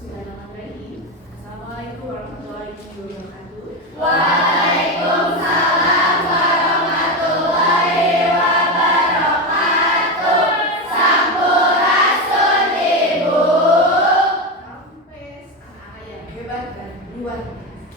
Bismillahirrahmanirrahim. Assalamualaikum warahmatullahi wabarakatuh. Waalaikumsalam warahmatullahi wabarakatuh. Sampurasun Ibu. Kampes anak-anak yang hebat dan luar biasa.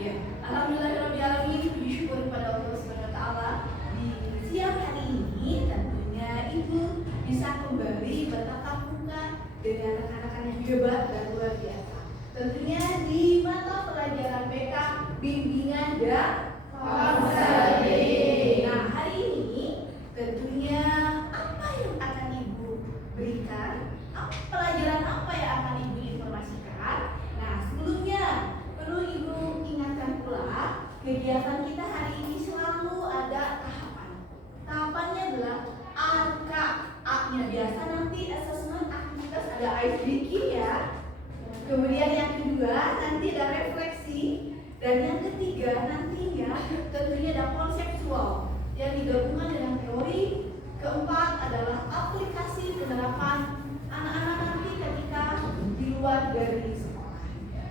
Ya, alhamdulillahirabbil alamin, puji syukur kepada Allah Subhanahu wa taala. Di siang hari ini tentunya Ibu bisa kembali bertatap muka dengan rekan-rekan yang hebat dan luar biasa. Tentunya di mata pelajaran BK Bimbingan dan Konseling. Nah, hari ini tentunya apa yang akan Ibu berikan? Pelajaran apa yang akan Ibu informasikan? Nah, sebelumnya perlu Ibu ingatkan pula kegiatan kita hari ini selalu ada tahapan. Tahapannya adalah angka A-nya. Biasa nanti asesmen aktivitas ada ice breaking ya. Kemudian yang kedua nanti ada refleksi, dan yang ketiga nantinya tentunya ada konseptual yang digabungkan dengan teori. Keempat adalah aplikasi penerapan anak-anak nanti ketika di luar dari sekolah.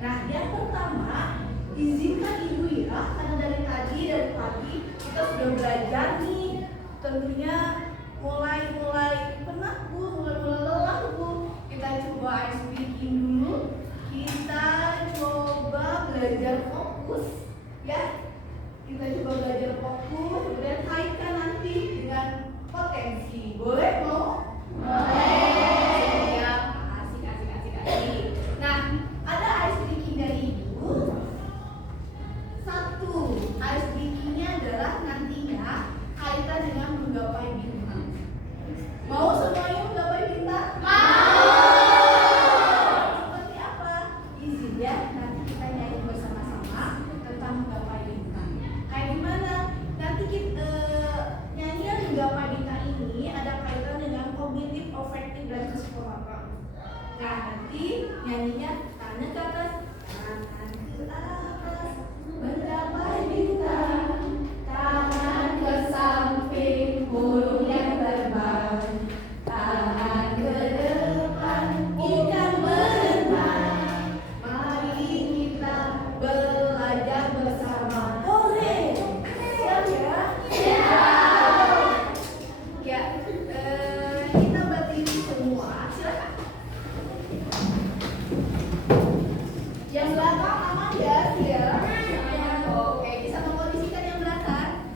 Nah, yang pertama izinkan Ibu ya, karena dari pagi kita sudah belajar nih, tentunya mulai penat Bu, mulai lelah Bu. Kita coba ice breaking dulu. Kita coba belajar fokus ya. Kita coba belajar fokus, kemudian kaitkan nanti dengan potensi. Boleh mau? Boleh. Ya, asik. Nah, ada ice breaking dari Ibu. Satu, ice breakingnya adalah nantinya kaitan dengan menggapai bintang. Mau semuanya menggapai bintang? Mau. Seperti apa? Izin ya, nanti kita nyanyi bersama-sama tentang menggapai bintang. Kayak gimana? Nanti kita nyanyian menggapai bintang ini ada kaitan dengan kognitif, afektif, dan kesepakatan. Nah, nanti nyanyinya tangan ke atas, tangan ke atas, menggapai bintang, tangan ke samping, burung yang terbang, tangan ke depan, ikan berenang. Mari kita belajar bersama. Boleh? Siap ya? Siap. Ya, kita berdiri semua. Silakan. Yang belakang aman ya, siap. Oke, bisa mengkondisikan yang belakang?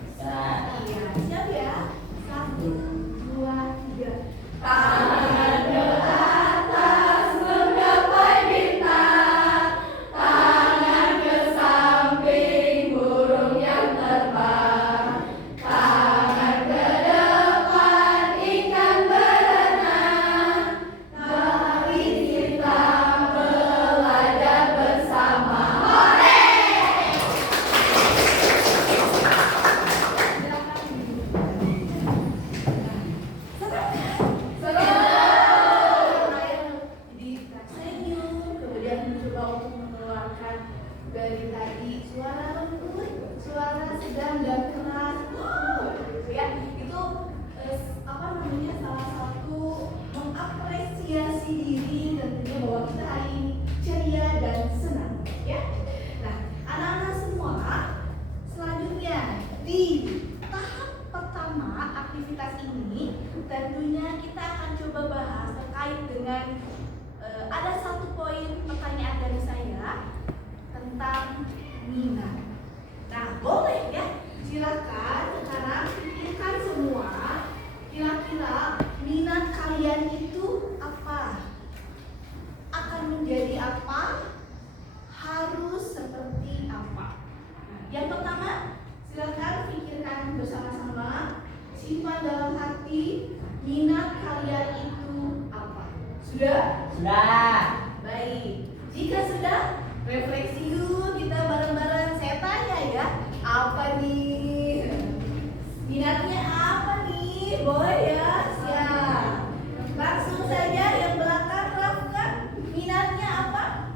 Iya, siap ya. 1, 2, 3. Tangan ke atas menggapai bintang, tangan ke samping burung yang terbang, tangan ke depan ikan berenang. Mari kita belajar bersama. Kemudian mencoba untuk mengeluarkan dari tadi suara lembut, suara sedang dan keras. Gitu ya. Itu salah satu mengapresiasi diri, tentunya bahwa kita hari ini ceria dan senang ya. Nah, anak-anak semua, selanjutnya di tahap pertama aktivitas ini tentunya kita akan coba bahas terkait dengan ada satu poin pertanyaan dari saya tentang minat. Nah, boleh ya, silakan sekarang pikirkan semua, kira-kira minat kalian itu apa? Akan menjadi apa? Harus seperti apa? Nah, yang pertama, silakan pikirkan bersama-sama, simpan dalam hati, minat kalian itu apa? Sudah? Sudah. Baik. Jika sudah, refleksi yuk kita bareng-bareng. Saya tanya ya, apa nih? Minatnya apa nih? Boleh ya? Siap. Langsung saja yang belakang lakukan. Minatnya apa?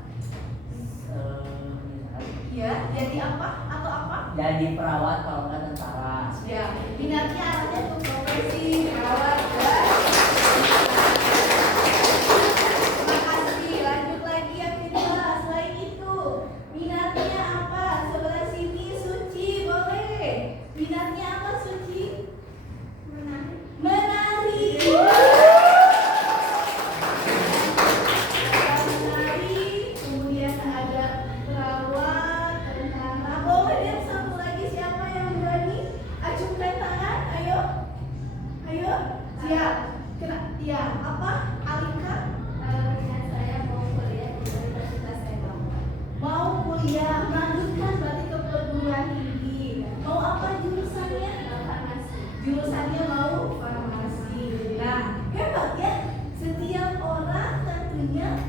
Ya, jadi apa atau apa? Jadi perawat kalau nggak tentara. Ya, minatnya arahnya untuk profesi perawat dan terima kasih. Lanjut lagi.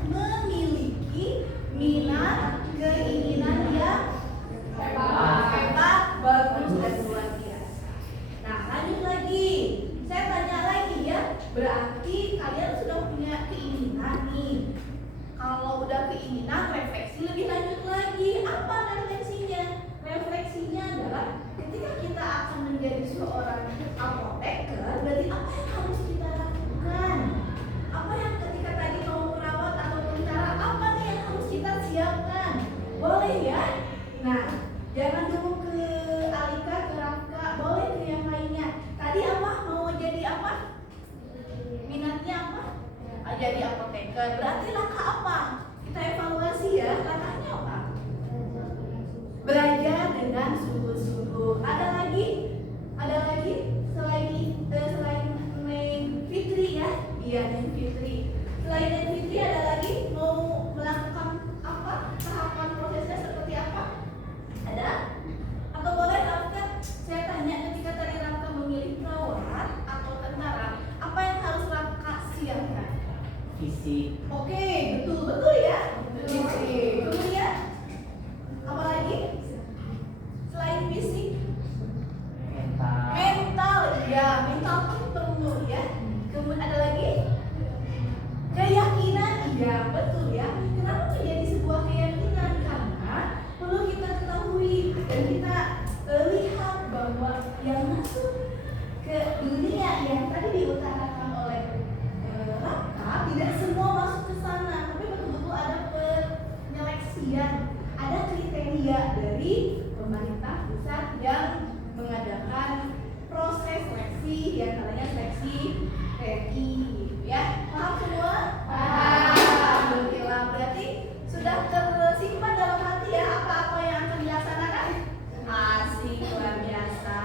memiliki minat, keinginan yang hebat, bagus dan luar biasa. Nah, lanjut lagi. Saya tanya lagi ya. Berarti kalian sudah punya keinginan nih. Kalau udah keinginan, refleksi lebih lanjut lagi. Apa refleksinya? Refleksinya adalah ketika kita akan menjadi seorang apoteker, berarti apa yang harus kita lakukan? Apa yang ketika tadi mau merawat atau tentara, apa nih yang harus kita siapkan? Boleh ya? Nah, jangan dulu ke Alika, ke Rafka, boleh ke yang lainnya. Tadi apa? Mau jadi apa? Minatnya apa? Jadi apoteker. Berarti langkah apa? Kita evaluasi ya. Langkahnya apa? Belajar dengan sungguh-sungguh. Ada lagi? Ada lagi? Selain Neng Fitri ya? Iya, Neng Fitri. Selain Neng Fitri ada lagi? Mau melakukan apa? Tahapan prosesnya seperti apa? Ada? Atau boleh Rafka? Saya tanya ketika tadi Rafka memilih perawat atau tentara, apa yang harus Rafka siapkan? Fisik. Oke, betul ya. Fisik. Kemudian apa lagi? Selain fisik, mental. Iya, mental pun perlu ya. Kemudian ada lagi? Keyakinan. Iya, betul ya. Kenapa menjadi sebuah keyakinan? Karena perlu kita ketahui dan kita lihat bahwa yang masuk ke dunia yang tadi diutarakan oleh Raka, tidak semua masuk ke sana, tapi betul-betul ada penyeleksian, ada kriteria dari pemerintah pusat yang mengadakan proses seleksi yang namanya seleksi TNI, ya. Paham semua? Alhamdulillah, berarti sudah tersimpan dalam hati ya apa-apa yang akan dilaksanakan. Asik, luar biasa.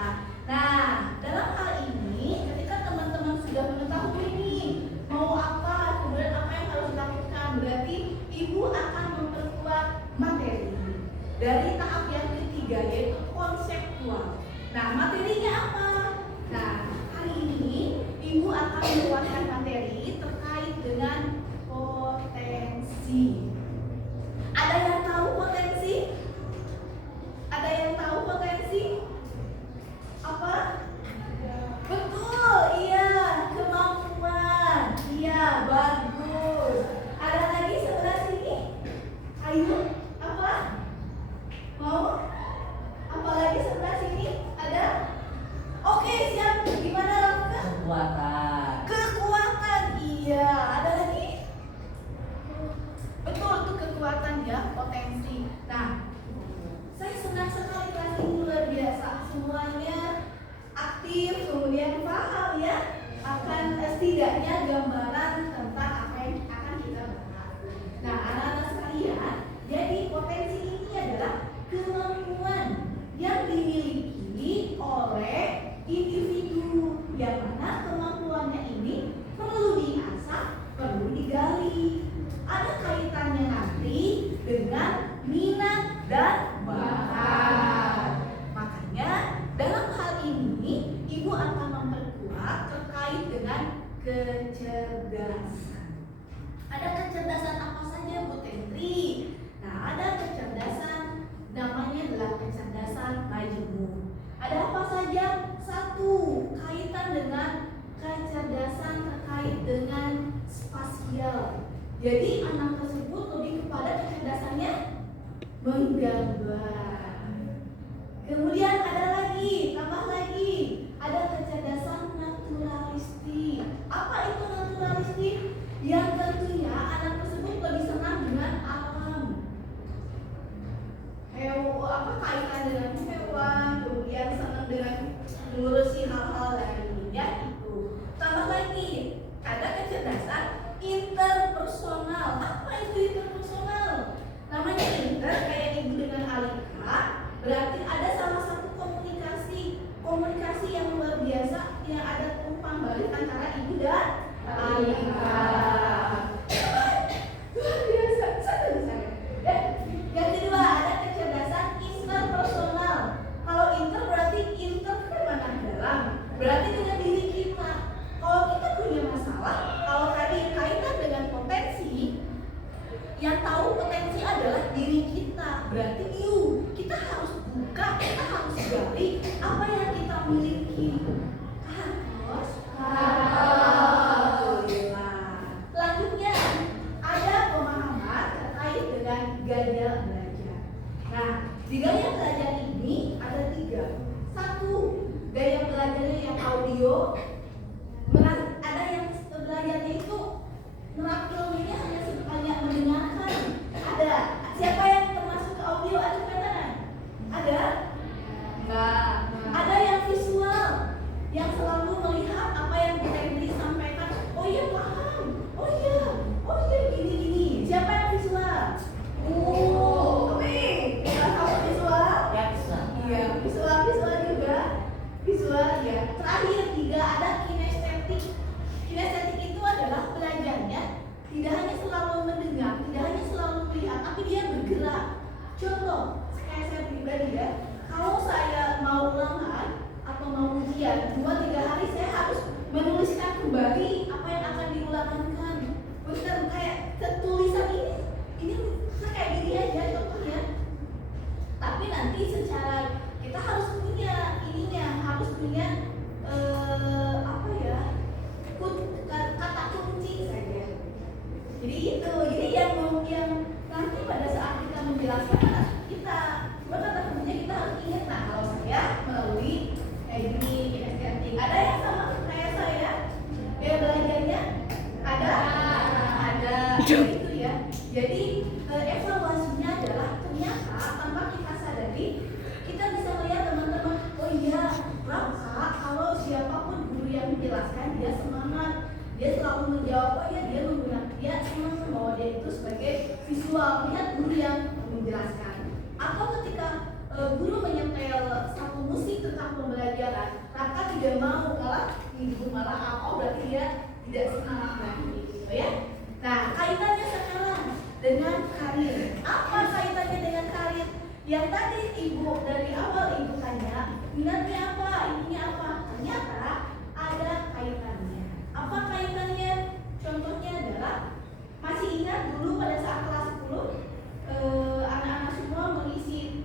Nah, dalam hal ini ketika teman-teman sudah mengetahui nih mau apa, kemudian apa yang harus dilakukan, berarti ibu akan memperkuat materi dari tahap yang ketiga, yaitu konseptual. Nah, materinya apa? Nah, hari ini ibu akan mengeluarkan materi terkait dengan potensi. Ada yang tahu potensi? Ada yang tahu potensi? Apa? Betul, iya, kemampuan. Iya, bagus. Ada lagi sebelah sini? Ayo, apa? Mau? Apa lagi sebelah sini? Ada? Oke, siap. Gimana Rafka? Kekuatan. Kekuatan, iya. Ada lagi? Betul, itu kekuatan ya, potensi. Nah, saya senang sekali kelas ini, luar biasa. Semuanya aktif, kemudian paham ya akan setidaknya gambaran tentang apa yang akan kita bahas. Nah, anak-anak sekalian, jadi potensi ini adalah kemampuan yang dimiliki oleh individu, yang mana kemampuannya ini perlu diasah, perlu digali. Ada kaitannya nanti dengan minat dan bakat. Makanya dalam hal ini ibu akan memperkuat terkait dengan kecerdasan. Ada kecerdasan apa saja Bu Tendri? Nah, ada kecerdasan namanya adalah kecerdasan majemuk. Ada apa saja? Satu, kaitan dengan kecerdasan terkait dengan spasial. Jadi anak tersebut lebih kepada kecerdasannya menggambar. Kemudian ada lagi, tambah lagi, ada kecerdasan naturalistik. Apa itu naturalistik? Yang tentunya anak tersebut lebih senang dengan alam. Kaitan dengan hewan, kemudian senang dengan mengurusi hal-hal lainnya itu. Tambah lagi, ada kecerdasan interpersonal. Apa itu interpersonal? Namanya inter, kayak ibu dengan Alika. Berarti ada salah satu komunikasi yang luar biasa yang ada tumpang balik antara ibu dan Alika. yang tahu potensi adalah diri kita. Berarti kita harus buka, kita harus gali apa yang kita miliki. Harus. Alhamdulillah. Selanjutnya ada pemahaman terkait dengan gaya belajar. Nah, di gaya belajar ini ada 3. Satu, gaya belajarnya yang audio. Ada yang belajarnya itu nerapin ilmunya hanya mendengarkan. Ada. Siapa yang termasuk ke audio? Ada tangan? Ada? Enggak. Ada yang visual, yang selalu melihat apa yang Bu Henry sampaikan. Oh iya paham. Oh iya gini. Siapa yang visual? Kita tahu visual? Ya bisa. Iya, visual juga. Visual ya. Terakhir 3 ada kinestetik. Kinestetik itu adalah belajarnya tidak hanya selalu mendengar, tidak hanya selalu melihat, tapi dia bergerak. Contoh, kayak saya pribadi ya, kalau saya mau ulangan atau mau ujian 2-3 hari saya harus menuliskan kembali apa yang akan diulangankan. Bukan kayak tulisan ini kayak gini aja contohnya. Tapi nanti secara kita harus punya harus punya kata kunci saja. Jadi yang nanti pada saat kita menjelaskan kita kata kuncinya kita harus ingat. Nah, kalau saya melalui kayak gini kinestetik. Ada yang sama kayak saya gaya belajarnya ada gitu ya. Jadi evaluasinya adalah ternyata tanpa kita sadari kita bisa melihat teman-teman, oh iya Raka, kalau siapapun guru yang menjelaskan dia semangat, dia selalu menjawab, oh iya dia senang bahwa dia itu sebagai visual, lihat guru yang menjelaskan. Atau ketika guru menyetel satu musik tentang pembelajaran, Raka tidak mau, malah apa, berarti dia tidak semangat lagi, gitu ya. Nah, kaitannya sekarang dengan karir. Apa kaitannya dengan karir? Yang tadi ibu dari awal ibu tanya, minatnya apa, ininya apa? Ternyata ada kaitannya. Apa kaitannya? Contohnya adalah, masih ingat dulu pada saat kelas 10 anak-anak semua mengisi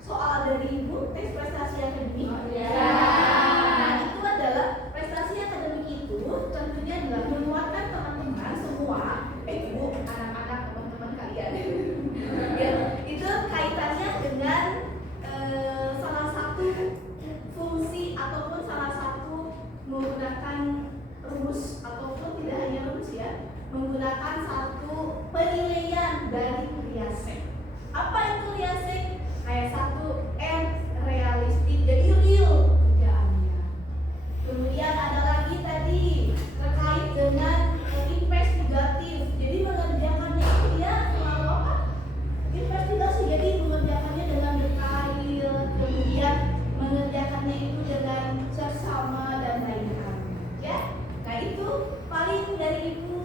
soal dari ibu tes prestasi akademik. Nah, itu adalah prestasi akademik itu tentunya adalah menguatkan teman-teman semua, ibu, anak-anak, teman-teman kalian. Ya, itu kaitannya dengan salah satu fungsi ataupun salah satu menggunakan rumus ataupun tidak hanya rumus ya, menggunakan satu penilaian dari Riasek. Apa itu Riasek? Kayak satu M realistik, jadi real kerjaannya. Kemudian ada lagi tadi terkait dengan investigatif, jadi mengerjakannya dia selalu apa? Investigasi, jadi mengerjakannya dengan detail, kemudian mengerjakannya itu dengan seksama dan lain-lain. Ya, nah itu paling dari ibu.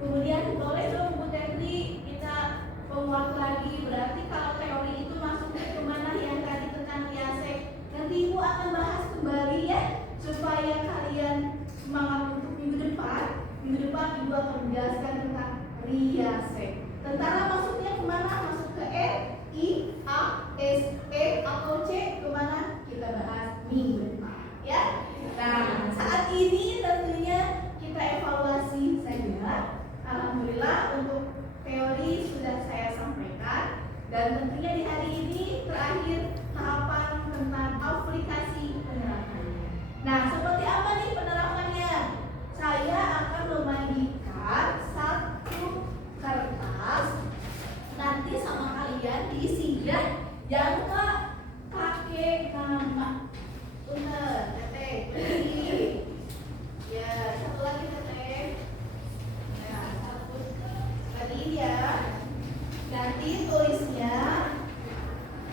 Kemudian boleh dong Bu Tenri kita penguat lagi, berarti kalau teori itu masuknya kemana yang tadi tentang Riasek. Nanti ibu akan bahas kembali ya, supaya kalian semangat untuk minggu depan. Minggu depan ibu akan menjelaskan tentang Riasek. Tentara masuknya kemana? Masuk ke R, I, A, S, E atau C, kemana? Kita bahas minggu depan ya. Nah, saat ini tentunya kita evaluasi saja. Alhamdulillah untuk teori sudah saya sampaikan, dan tentunya di hari ini terakhir tahapan tentang aplikasi penerapannya. Nah, seperti apa nih penerapannya? Saya akan membagikan satu kertas nanti sama kalian diisi ya. Jangan lupa pakai nama. Bener, Teteh. Ya, satu lagi Teteh. Ya, satu lagi ya. Nanti tulisnya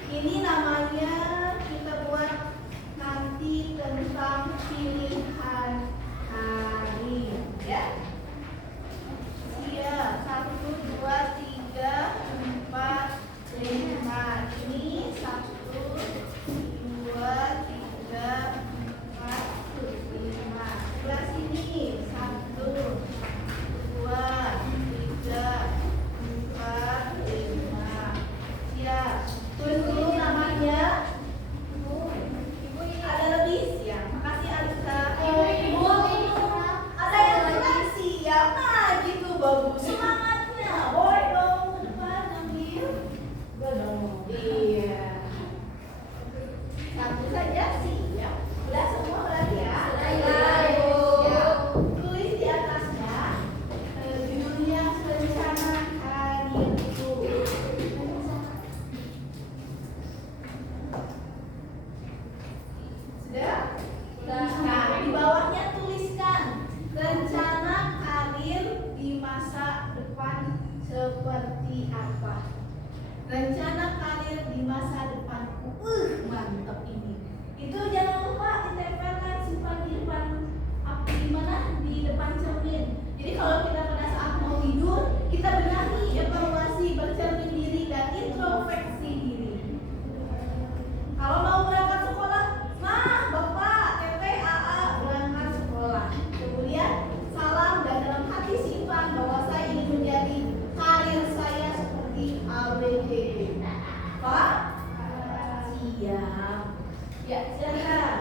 ini namanya kita buat nanti tentang pilihan hari ya. Iya, 1, 2, 3, 4, 5. Ini 1, 2, 3, 4, 5. Sebelah sini 1, 2, 3, 4, akhir itu. Sudah? Nah, di bawahnya tuliskan rencana karir di masa depan seperti apa. Rencana karir di masa depanku. Mantap ini. Itu jangan lupa ditempelkan, simpan di depan di mana? Di depan cermin. Jadi kalau kita pada saat mau tidur, kita benahi, evaluasi, bercermin diri dan introspeksi diri. Kalau mau berangkat sekolah, nah Bapak, Teteh, AA berangkat sekolah. Kemudian salam dan dalam hati simpan bahwa saya ingin menjadi karir saya seperti ABCD. Pak? Siap. Ya, silakan.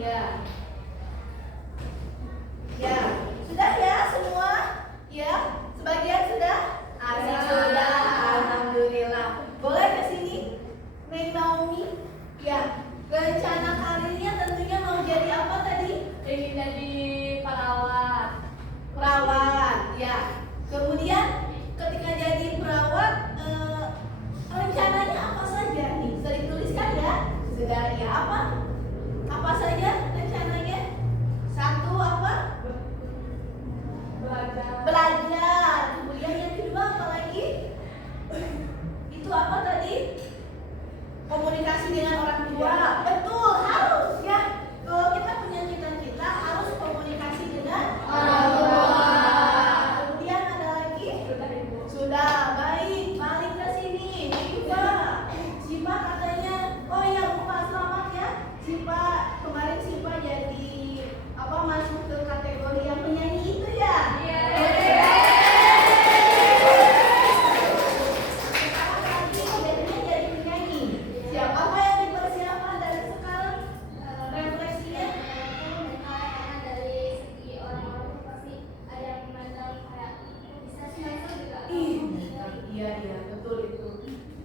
Ya. Ya, sudah ya semua? Ya, sebagian sudah? Asik sudah, alhamdulillah. Boleh ke sini, Neng Naomi? Ya, rencana karirnya tentunya mau jadi apa tadi? Ingin jadi perawat. Perawat, ya. Kemudian ketika jadi perawat, rencananya apa saja nih? Sudah dituliskan ya? Sudah ya apa? Apa saja rencananya? Satu apa? Belajar. Kemudian yang kedua apa lagi? Itu apa tadi? Komunikasi dengan orang tua. Betul, harus ya. Kalau kita punya cita-cita harus komunikasi dengan orang tua. Kemudian ada lagi? Sudah, baik. Balik ke sini. Sipa katanya, oh ya lupa, selamat ya. Sipa kemarin Sipa jadi apa, masuk ke kategori yang penyanyi itu ya? Iya. Sekarang lagi jadinya jadi penyanyi. Siapa apa yang dipersiapkan dari sekarang? Refleksinya? Karena dari segi orang-orang itu pasti ada yang memandang kayak bisa sih mereka juga. Iya, betul itu.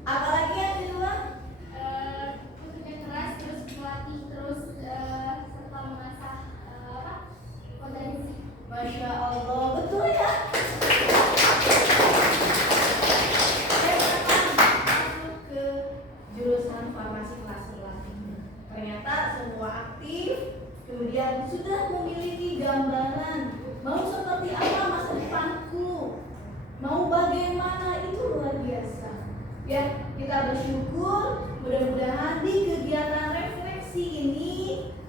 Apalagi yang kedua? Bekerja keras, terus melatih, terus serta mengasah potensi. Masya Allah, betul ya. Saya pernah masuk ke jurusan farmasi kelas 11. Ternyata semua aktif, kemudian sudah memiliki gambaran mau seperti apa masa depanku, mau bagaimana, itu luar biasa. Ya, kita bersyukur mudah-mudahan di kegiatan refleksi ini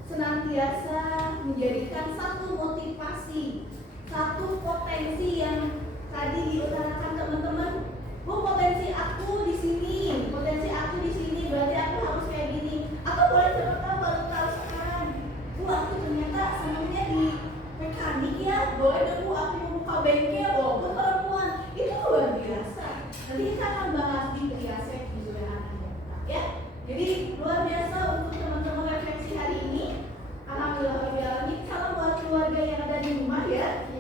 senantiasa menjadikan satu motivasi, satu potensi yang tadi diutarakan teman-teman. Bu, potensi aku di sini, potensi aku di sini, berarti aku harus kayak gini. Atau boleh siapa tahu baru tahu sekarang, Bu, aku ternyata senangnya di mekanik ya. Boleh deh Bu, aku mau buka bengkel walaupun perempuan. Itu luar biasa. Nanti kita akan bahas di Triasek di ya. Jadi luar biasa untuk teman-teman refleksi hari ini. Alhamdulillah, salam buat keluarga yang ada di rumah ya.